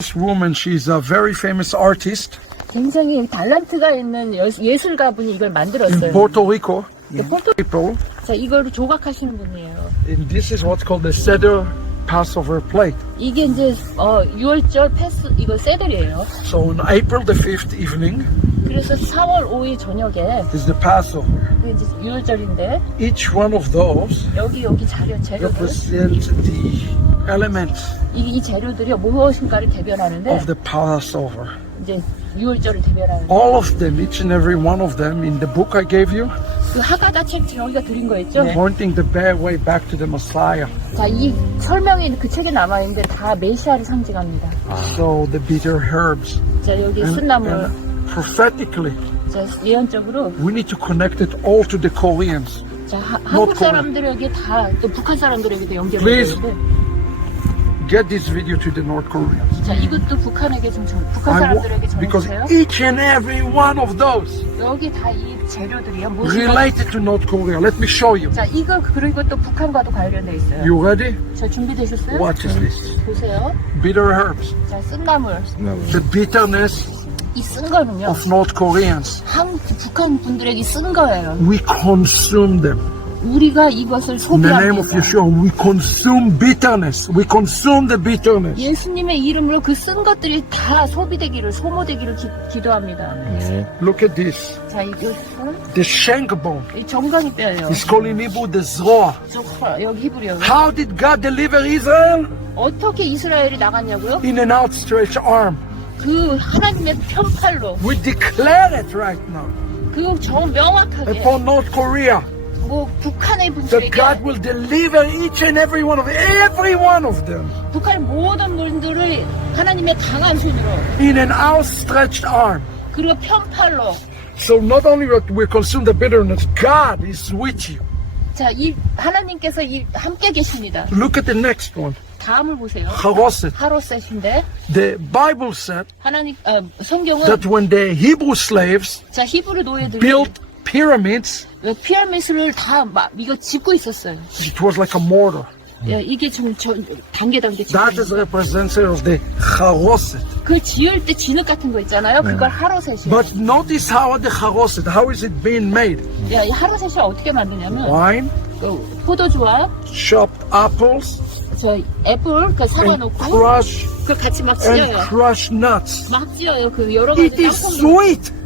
This woman, she's a very famous artist 굉장히 달란트가 있는 여- 예술가분이 이걸 in 만들었어요. Puerto Rico. 그 포토, People, 자, 이거를 조각하시는 분이에요. and this is what's called the Seder Passover plate. 이게 이제 어, 6월절 패스 이거 세들이에요. So on April the 5th evening 그래서 4월 5일 저녁에 is the Passover. 그게 이제 6월절인데 Each one of those 여기 여기 자료 재료들 represents the elements 이, 이 재료들이 무엇인가를 대변하는데 of the Passover. 이제 6월절을 대변하는데 All of them, each and every one of them, in the book I gave you, 그 하가다 책 저희가 드린 거 있죠? pointing the bear way back to the Messiah. 자, 이 설명이 그 책에 남아 있는데 다 메시아를 상징합니다. So the bitter herbs. 자, 여기 And, 쓴나물 and prophetically, 자, 예언적으로 we need to connect it all to the Koreans. 자, 하- Not 한국 사람들에게 다 또 북한 사람들에게도 연결이 Please. 되는데 Get this video to the North Koreans. 자, 이것도 북한에게 좀 전- 북한 I wa- 사람들에게 because 전해주세요. each and every one of those 여기 다 이 재료들이요. 무엇인가 related to North Korea. Let me show you. 자, 이거 그리고 또 북한과도 관련돼 있어요. You ready? 자, 준비되셨어요? What is this? 보세요. Bitter herbs. 자, 쓴나물. The bitterness 이 쓴 거는요. of North Koreans. 한 북한 분들에게 쓴 거예요. We consume them. 우리가 이것을 In the name of 소비합니다. Yeshua, we consume bitterness. We consume the bitterness. 예수님의 이름으로 그 쓴 것들이 다 소비되기를 소모되기를 기, 도합니다 Look at this. 자, 이것은 The shank bone. 이 정강이 뼈예요. It's called in Hebrew the zroa. 저, 여기 히브리어. How did God deliver Israel? 어떻게 이스라엘이 나갔냐고요? In an outstretched arm. 그 하나님의 편팔로 We declare it right now 그저 명확하게 upon North Korea 뭐 북한의 that 분들에게 God will deliver each and every one of every one of them 북한 모든 분들을 하나님의 강한 손으로 in an outstretched arm. 그리고 편팔로 So not only that we consume the bitterness, God is with you. 자, 이 하나님께서 이 함께 계십니다. Look at the next one. 다음을 보세요. Charoset. 하로셋인데 The Bible said 하나님 아, 성경은 that when the Hebrew slaves 자 히브리 노예들이 built pyramids, 피라미드를 다 막 이거 짓고 있었어요. it was like a mortar. 예, 이게 지금 저 단계 단계 짓고 That is 있는 representative of the Charoset. 그 지을 때 진흙 같은 거 있잖아요. 그걸 하로셋이에요. But notice how the Charoset, how is it being made? 야, 이 하로셋이 어떻게 만드냐면 Wine, 그 포도주와 chopped apples, 저 애플 그 사과 and 넣고 crush 그걸 같이 막 and 찢어요. crushed nuts. 막 찢어요. 그 여러 가지 It is 땅콩. sweet, 근데 굉장히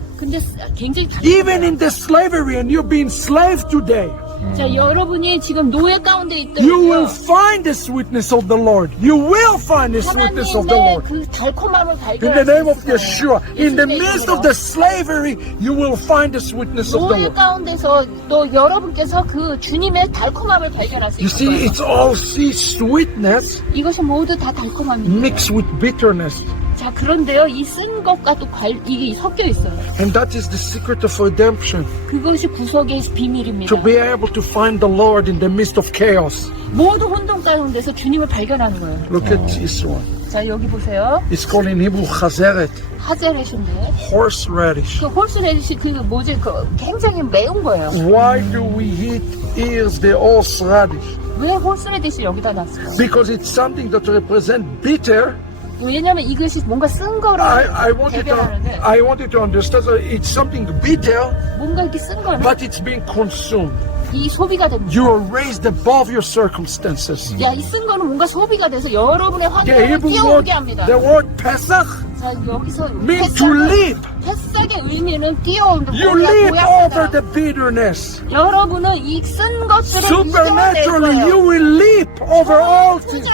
even 달콤해요. in the slavery, and you're being slave today. 자, 여러분이 지금 노예 가운데 You will 있더라도 find the sweetness of the Lord. You will find the sweetness of the 하나님의 Lord. 그 달콤함을 In 발견할 the name of 수 있어요. Yeshua, in the 예수님의 midst 이름으로. of the slavery, you will find the sweetness of the 노예 Lord. 가운데서 또 여러분께서 그 주님의 달콤함을 발견할 수 You 있을 see, 거예요. it's all see sweetness 이것이 모두 다 달콤함입니다. mixed with bitterness. 자, 그런데요, 이 쓴 것과 또 관, 이게 섞여 있어요. And that is the secret of redemption. 그것이 구속의 비밀입니다. To be able to find the Lord in the midst of chaos. 모두 혼동 가운데서 주님을 발견하는 거예요. Look at this one. 자, 여기 보세요. It's called in Hebrew chazeret, 하제렛인데. horseradish. 그 홀스레디시 그 뭐지, 그 굉장히 매운 거예요. Why do we eat ears the horseradish? 왜 홀스레디시 여기다 놨어요? Because it's something that represents bitter. 왜냐면 이것이 뭔가 쓴 거를 I, I want you to 대변하는데 I want you to understand that it's something bitter, 뭔가 이렇게 쓴 거는 but it's being consumed. 이 소비가 됩니다. You are raised above your circumstances. 야, 이 쓴 거는 뭔가 소비가 돼서 여러분의 환경을 Hebrew word, 뛰어오게 합니다. the word Pesach 자, 여기서 means to leap. 햇삭의 의미는 뛰어오는 You leap over the bitterness. 여러분은 이 쓴 것들을 Supernaturally, 이겨낼 you 거예요. will leap over all things.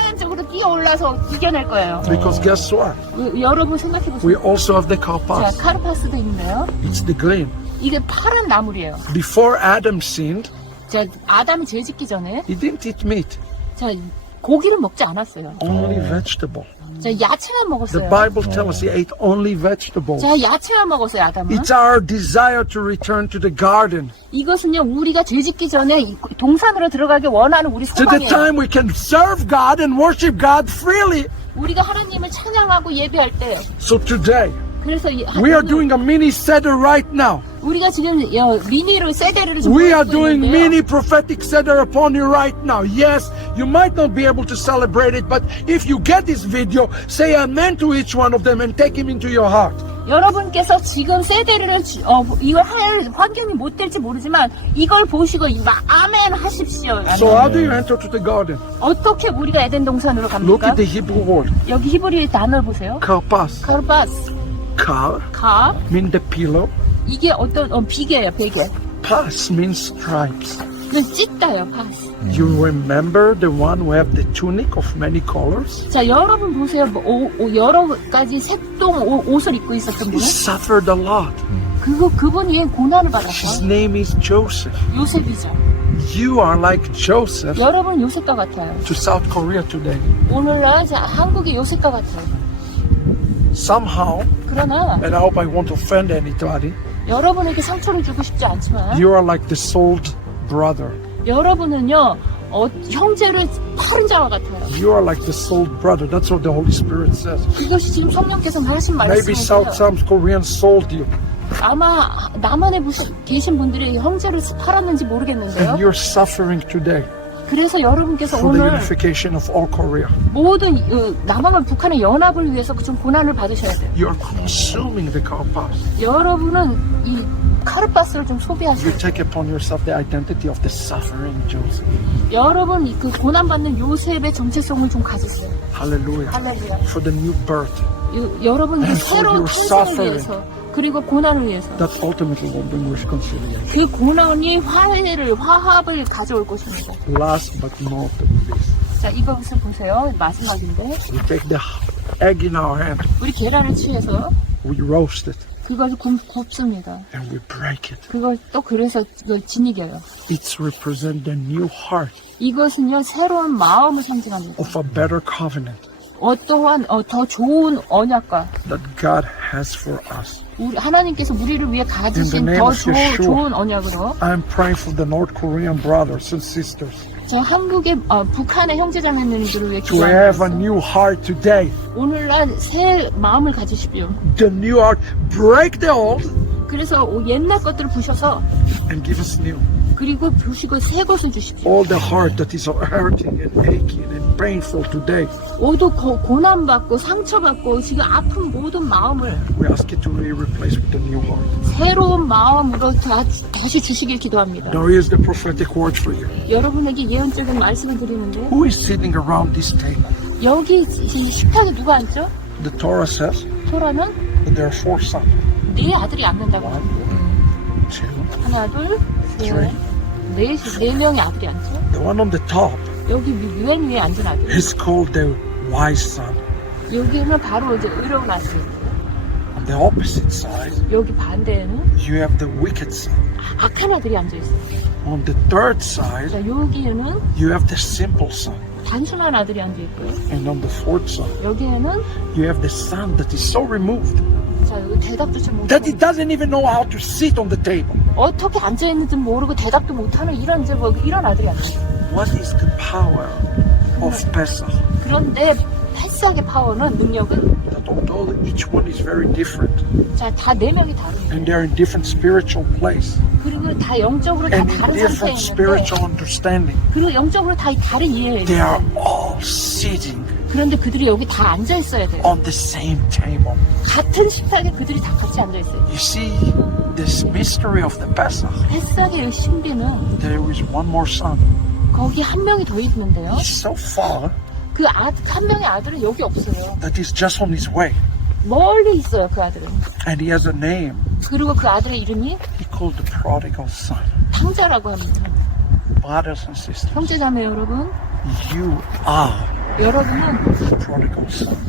뛰어올라서 이겨낼 거예요. Because guess what? 여- 여러분 생각해 We 보세요. also have the 자, karpas. 카르파스도 있네요. It's the green. 이게 파란 나물이에요. Before Adam sinned, 자, 아담이 죄 짓기 전에 he didn't eat meat, 자, 고기를 먹지 않았어요. only vegetable. 자, 야채만 The 먹었어요. Bible tells us he ate only vegetables. 자, 야채만 먹었어요, 아담은. It's our desire to return to the garden, 이것은요, 우리가 죄 짓기 전에 이 동산으로 들어가기 원하는 우리 to the 소망이에요. time we can serve God and worship God freely. 우리가 하나님을 찬양하고 예배할 때 So today, 그래서 이 we are 하나님- doing a mini seder right now. 우리가 지금 여, 미니로 세대를 좀 We are 보여주고 doing 있는데요. mini prophetic seder upon you right now. Yes, you might not be able to celebrate it, but if you get this video, say amen to each one of them and take him into your heart. 여러분께서 지금 세대를 주- 어, 이걸 할 환경이 못 될지 모르지만 이걸 보시고 이 마- 아멘 하십시오. So how do you enter to the garden? 어떻게 우리가 에덴 동산으로 Look 갑니까? at the Hebrew word. 여기 히브리 단어 보세요. Karpas. 카르바스, Kar 가 means the pillow. 이게 어떤 어, 비계예요, 베개. Pas means stripes. 이건 찢다요, 파스. You remember the one who have the tunic of many colors? 자, 여러분 보세요. 뭐, 오- 오- 여러 가지 색동 옷- 옷을 입고 있었던 He 분. suffered a lot. 그거 그분이 고난을 His 받았어요. name is Joseph. 요셉이죠. You are like Joseph 여러분 요셉과 같아요. to South Korea today. 오늘날 자, 한국의 요셉과 같아요. Somehow, 그러나 and I hope I won't offend anybody, 여러분에게 상처를 주고 싶지 않지만 you are like the sold brother. 여러분은요 어, 형제를 팔은 자와 같아요. You are like the sold brother. That's what the Holy Spirit says. 그것이 지금 성령께서 하신 Maybe South 말씀이에요. South Koreans sold you, 아마 남한에 무슨- 계신 분들이 형제를 팔았는지 and 모르겠는데요. you're suffering today 그래서 여러분께서 for the 오늘 unification of all Korea. 모든 어, 남한과 북한의 연합을 위해서 좀 고난을 받으셔야 돼요. You're consuming the karpas. 여러분은 이 카르파스를 좀 You 소비하세요. take upon yourself the identity of the suffering Joseph. 여러분 그 고난받는 요셉의 정체성을 좀 가지세요. Hallelujah. 할렐루야. For the new birth. 요- 여러분 그 새로운 탄생을. 위해서 그리고 고난을 위해서 That's ultimately what brings reconciliation. 그 고난이 화해를 화합을 가져올 것입니다. Last but not least, 자 이것을 보세요. 마지막인데 we take the egg in our hand, 우리 계란을 취해서 we roast it, 그것을 굽, 굽습니다. and we break it. 그걸 또 그래서 이걸 진이겨요. It's represent the new heart 이것은요 새로운 마음을 상징합니다. of a better covenant 어떠한 어, 더 좋은 언약과 that God has for us. 우리 하나님께서 우리를 위해 가지신 더 Yeshua. 좋은 언약으로 I'm praying for the North Korean brothers and sisters 저 한국의 어, 북한의 형제자매님들을 위해 to have a 기도합니다. new heart today. 오늘날 새 마음을 가지십시오. The new heart, break the old 그래서 옛날 것들을 부셔서 and give us new. 그리고 부시고 새 것을 주십시오. All the heart that is hurting and aching and painful today, 모두 고, 고난받고 상처받고 지금 아픈 모든 마음을 we ask it to be replaced with a new heart. 새로운 마음으로 다, 다시 주시길 기도합니다. Now here's the prophetic word for you. 여러분에게 예언적인 말씀을 드리는데 Who is sitting around this table? 여기 이 식탁에 누가 앉죠? The Torah says 토라는 that there are four sons. 네 아들이 앉는다고 합니다. Two. 하나, 둘, 셋, Three. 넷, 네 명의 아들이 앉죠? The one on the top 여기 맨 위에 앉은 아들. is called the wise son. 여기는 바로 이제 의로운 아들이고 On the opposite side, 여기 반대에는 you have the wicked son. 악한 아들이 앉아 있어요. On the third side, 자, 여기에는 you have the simple son. 단순한 아들이 앉아 있고요. And on the fourth side, 여기에는 you have the son that is so removed 자, 여기 대답조차 that he doesn't even know how to sit on the table. 어떻게 앉아 있는지 모르고 대답도 못하는 이런 이제 뭐 이런 아들이 있어요. What is the power of Pesach? 그런데 패스하게 파워는 능력은 That although each one is very different 자, 다 네 명이 다릅니다. and they're in different spiritual place 그리고 다 영적으로 다 and in 다른 상태에 different 있는데 spiritual understanding, 그리고 영적으로 다 다른 이해예요. they are all sitting 그런데 그들이 여기 다 앉아 있어야 돼요. on the same table. 같은 식탁에 그들이 다 같이 앉아 있어요. You see, this mystery of the Pesach, 패스하게 신비는 there is one more son. 거기 한 명이 더 있는데요. He's so far 그 아, 한 명의 아들은 여기 없어요. that he's just on his way. 멀리 있어요, 그 아들은. And he has a name. 그리고 그 아들의 이름이 He called the prodigal son. 탕자라고 합니다. Brothers and sisters, 형제자매 여러분, you are 여러분은.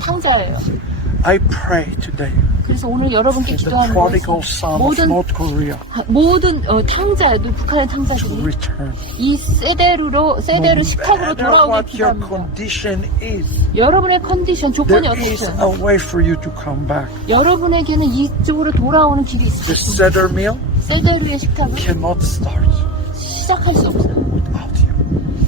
탕자예요. I pray today 그래서 오늘 여러분께 기도하는 모든 North Korea 모든 어, 탕자, 북한의 탕자들이. 이 세대로 세대로 식탁으로 돌아오길 기도합니다. 여러분의 컨디션 조건이 back. 여러분에게는 이쪽으로 돌아오는 길이 있습니다. 세대루의 식탁은 시작할 수 없어요.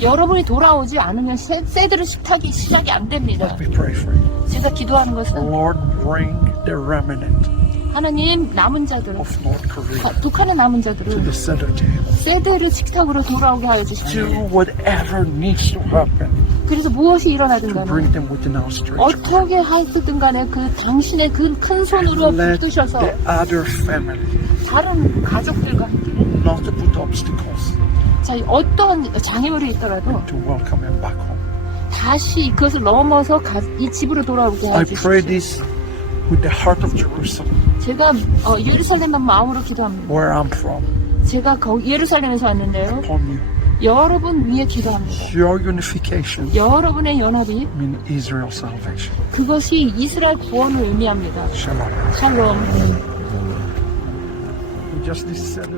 여러분이 돌아오지 않으면 세, 세대루 식탁이 시작이 안 됩니다. Let me pray for you. 제가 기도하는 것은 Lord, bring the remnant 하나님 남은 자들을 of North Korea 아, 북한의 남은 to 자들을 the center table. 세대르 식탁으로 돌아오게 하여 Do 주십시오. whatever needs to happen 그래서 무엇이 일어나든 간에 bring them within our stretch. 어떻게 하였든 간에 그 당신의 그 큰 손으로 Let 붙드셔서 the other family 다른 가족들과 함께 not to put obstacles 자 어떤 장애물이 있더라도 to welcome them back home. 다시 그것을 넘어서 가- 이 집으로 돌아오게 I 하여 pray 주십시오. this with the heart of Jerusalem, 제가 어, 예루살렘 마음으로 기도합니다. where I'm from, 제가 거, 예루살렘에서 왔는데요. upon you. 여러분 위에 기도합니다. Your unification 여러분의 연합이 means Israel's salvation. 그것이 이스라엘 구원을 의미합니다. Shalom. 샬롬. We just said.